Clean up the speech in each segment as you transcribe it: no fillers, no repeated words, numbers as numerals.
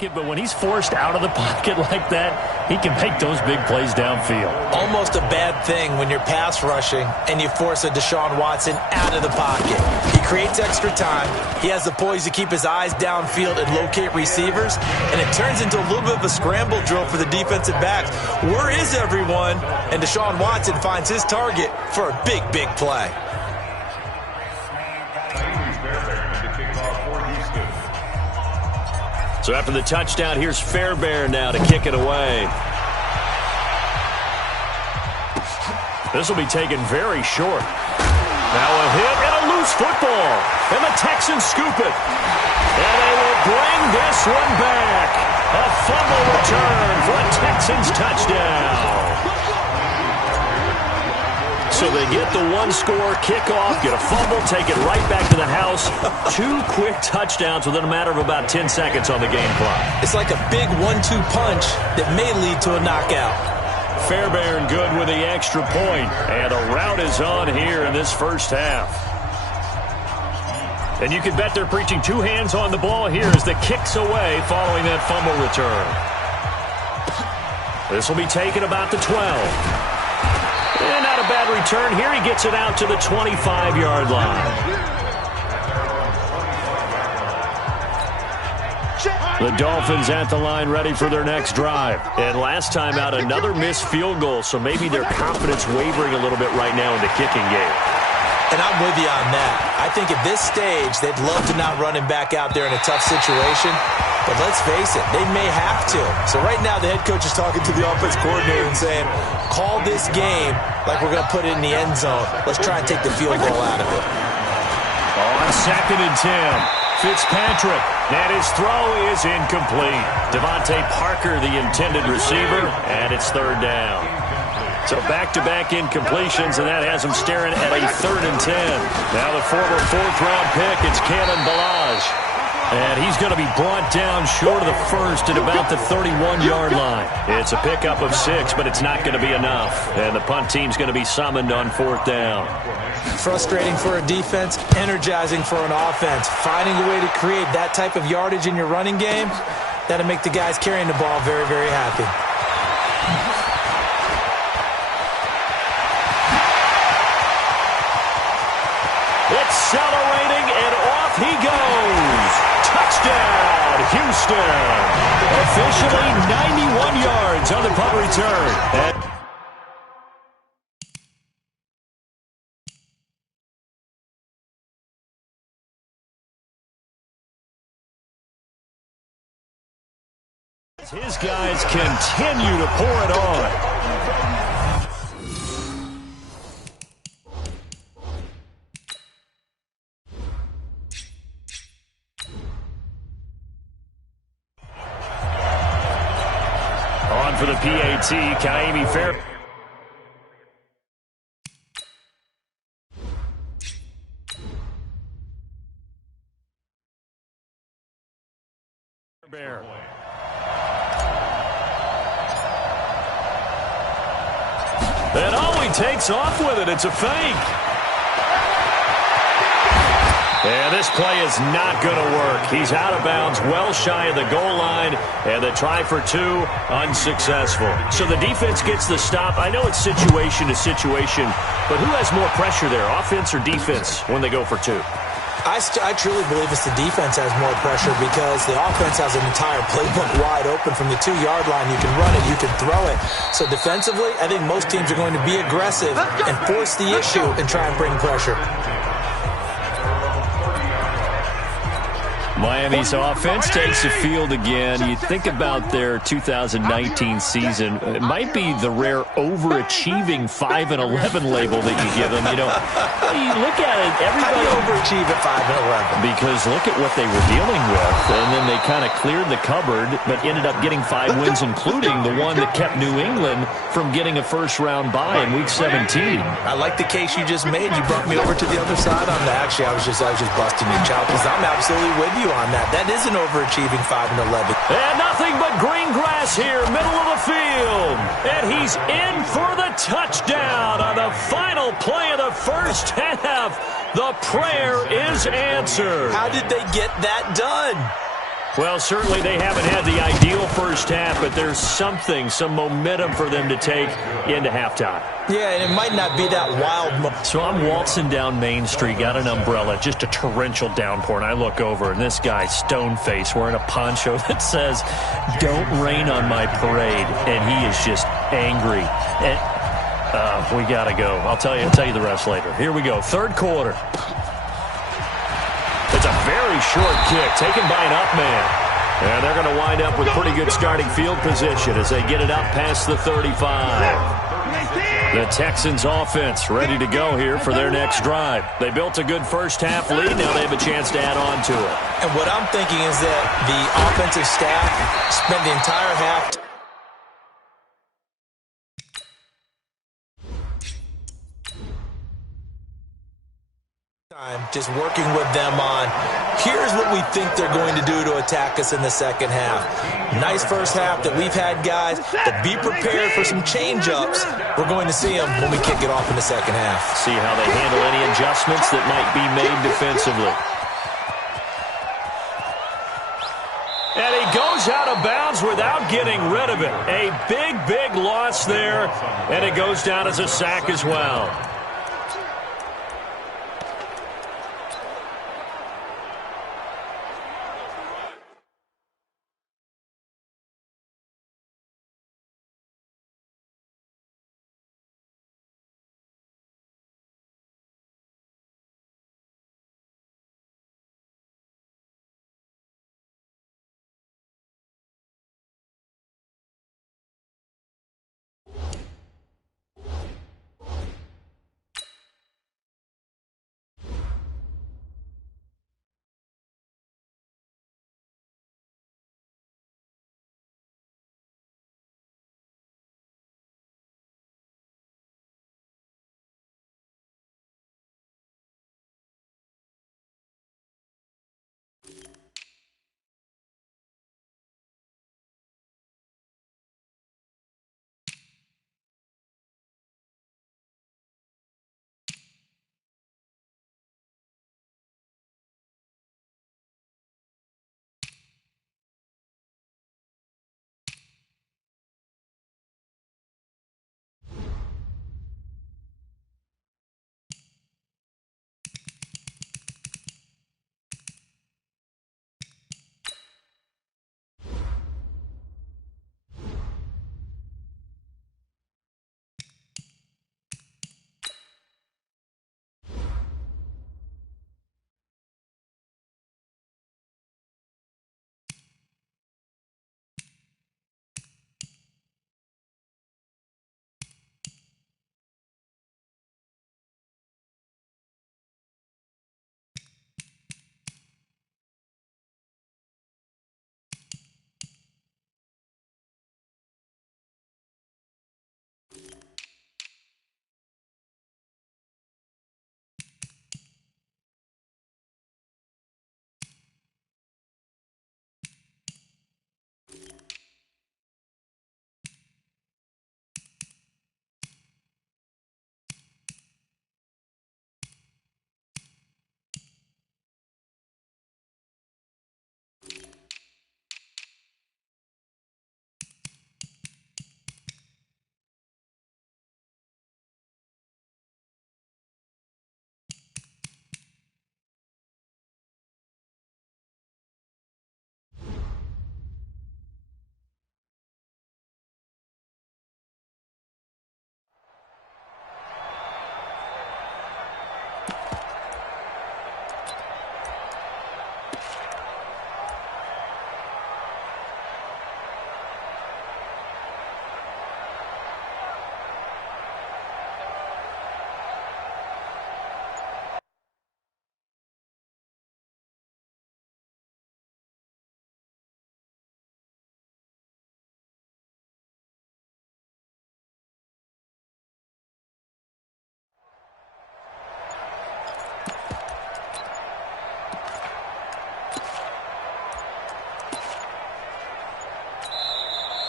pocket, but when he's forced out of the pocket like that, he can make those big plays downfield. Almost a bad thing when you're pass rushing and you force a Deshaun Watson out of the pocket. He creates extra time. He has the poise to keep his eyes downfield and locate receivers, and it turns into a little bit of a scramble drill for the defensive backs. Where is everyone? And Deshaun Watson finds his target for a big, big play. So after the touchdown, here's Fairbairn now to kick it away. This will be taken very short. Now a hit and a loose football. And the Texans scoop it. And they will bring this one back. A fumble return for a Texans touchdown. So they get the one-score kickoff, get a fumble, take it right back to the house. 2 quick touchdowns within a matter of about 10 seconds on the game clock. It's like a big 1-2 punch that may lead to a knockout. Fairbairn good with the extra point. And the route is on here in this first half. And you can bet they're preaching 2 hands on the ball here as the kick's away following that fumble return. This will be taken about the 12. And not a bad return here. He gets it out to the 25-yard line. The Dolphins at the line ready for their next drive. And last time out, another missed field goal, so maybe their confidence wavering a little bit right now in the kicking game. And I'm with you on that. I think at this stage, they'd love to not run him back out there in a tough situation. But let's face it, they may have to. So right now, the head coach is talking to the offense coordinator and saying, call this game like we're going to put it in the end zone. Let's try and take the field goal out of it. On 2nd and 10, Fitzpatrick. And his throw is incomplete. Devontae Parker, the intended receiver, and it's 3rd down. So back-to-back incompletions, and that has him staring at a 3rd and 10. Now the former 4th-round pick, it's Cannon Balaj. And he's going to be brought down short of the first at about the 31-yard line. It's a pickup of 6, but it's not going to be enough. And the punt team's going to be summoned on 4th down. Frustrating for a defense, energizing for an offense. Finding a way to create that type of yardage in your running game, that'll make the guys carrying the ball very, very happy. Accelerating, and off he goes. Touchdown, Houston. Officially 91 yards on the punt return. His guys continue to pour it on. For the PAT, Kaimi Fair. And oh, he takes off with it. It's a fake. And this play is not going to work. He's out of bounds, well shy of the goal line, and the try for 2, unsuccessful. So the defense gets the stop. I know it's situation to situation, but who has more pressure there, offense or defense, when they go for 2? I truly believe it's the defense has more pressure because the offense has an entire playbook wide open from the 2-yard line. You can run it, you can throw it. So defensively, I think most teams are going to be aggressive and force the issue and try and bring pressure. Miami's offense takes the field again. You think about their 2019 season, it might be the rare overachieving 5-11 label that you give them. You know, you look at it, everybody overachieve at 5-11 because look at what they were dealing with, and then they kind of cleared the cupboard, but ended up getting 5 wins, including the one that kept New England from getting a first-round bye in Week 17. I like the case you just made. You brought me over to the other side on that. Actually, I was just busting your chops because I'm absolutely with you on that. That is an overachieving 5-11. And nothing but green grass here, middle of the field. And he's in for the touchdown on the final play of the first half. The prayer is answered. How did they get that done? Well, certainly they haven't had the ideal first half, but there's some momentum for them to take into halftime. Yeah, and it might not be that wild. So I'm waltzing down Main Street, got an umbrella, just a torrential downpour, and I look over, and this guy, stone-faced, wearing a poncho that says, "Don't rain on my parade," and he is just angry. And we got to go. I'll tell you the rest later. Here we go, third quarter. It's a very short kick taken by an up man. And they're going to wind up with pretty good starting field position as they get it up past the 35. The Texans offense ready to go here for their next drive. They built a good first half lead. Now they have a chance to add on to it. And what I'm thinking is that the offensive staff spent the entire half just working with them on, here's what we think they're going to do to attack us in the second half. Nice first half that we've had, guys, but be prepared for some change-ups. We're going to see them when we kick it off in the second half. See how they handle any adjustments that might be made defensively. And he goes out of bounds without getting rid of it. A big, big loss there, and it goes down as a sack as well.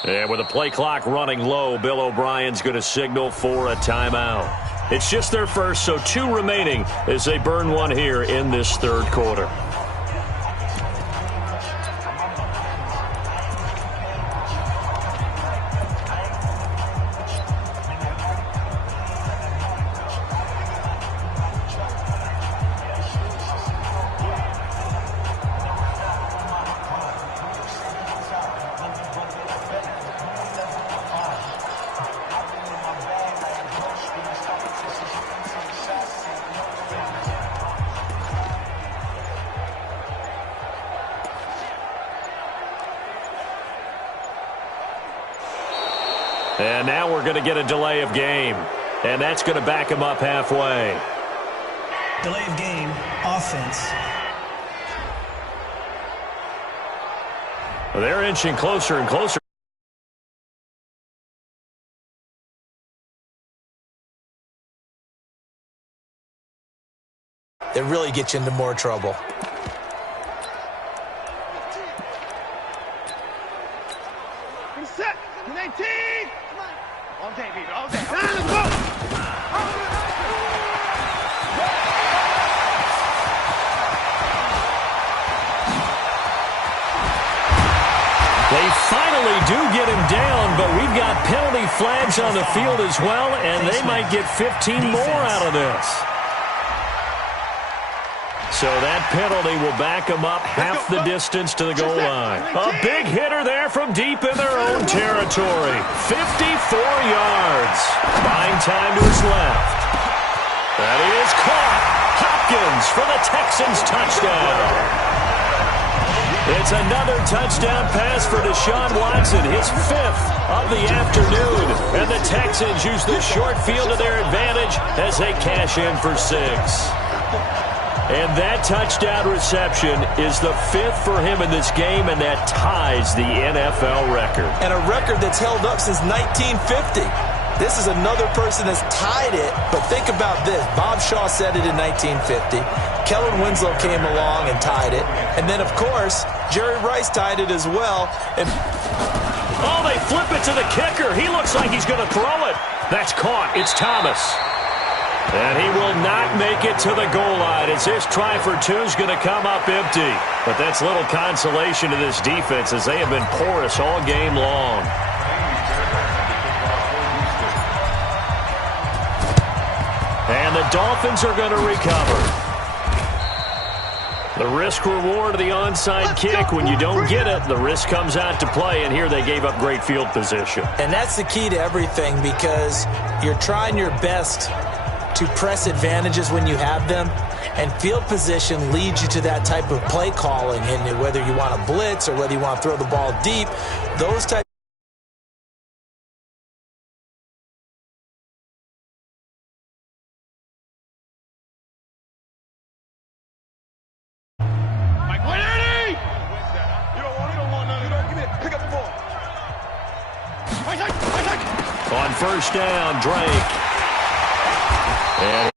And with the play clock running low, Bill O'Brien's going to signal for a timeout. It's just their first, so 2 remaining as they burn one here in this third quarter. And now we're going to get a delay of game. And that's going to back him up halfway. Delay of game, offense. Well, they're inching closer and closer. They really get you into more trouble. Set. 19. All day, baby. All day. Let's go. They finally do get him down, but we've got penalty flags on the field as well, and they might get 15 more out of this. So that penalty will back them up half the distance to the goal line. A big hitter there from deep in their own territory. 54 yards. Buying time to his left. That is caught. Hopkins for the Texans touchdown. It's another touchdown pass for Deshaun Watson, his 5th of the afternoon. And the Texans use the short field to their advantage as they cash in for 6. And that touchdown reception is the 5th for him in this game, and that ties the NFL record. And a record that's held up since 1950. This is another person that's tied it, but think about this. Bob Shaw said it in 1950. Kellen Winslow came along and tied it. And then, of course, Jerry Rice tied it as well. And oh, they flip it to the kicker. He looks like he's going to throw it. That's caught. It's Thomas. And he will not make it to the goal line as this try for 2 is going to come up empty. But that's little consolation to this defense as they have been porous all game long. And the Dolphins are going to recover. The risk-reward of the onside kick. When you don't get it, the risk comes out to play, and here they gave up great field position. And that's the key to everything, because you're trying your best to press advantages when you have them, and field position leads you to that type of play calling. And whether you want to blitz or whether you want to throw the ball deep, those types. On first down, Drake. And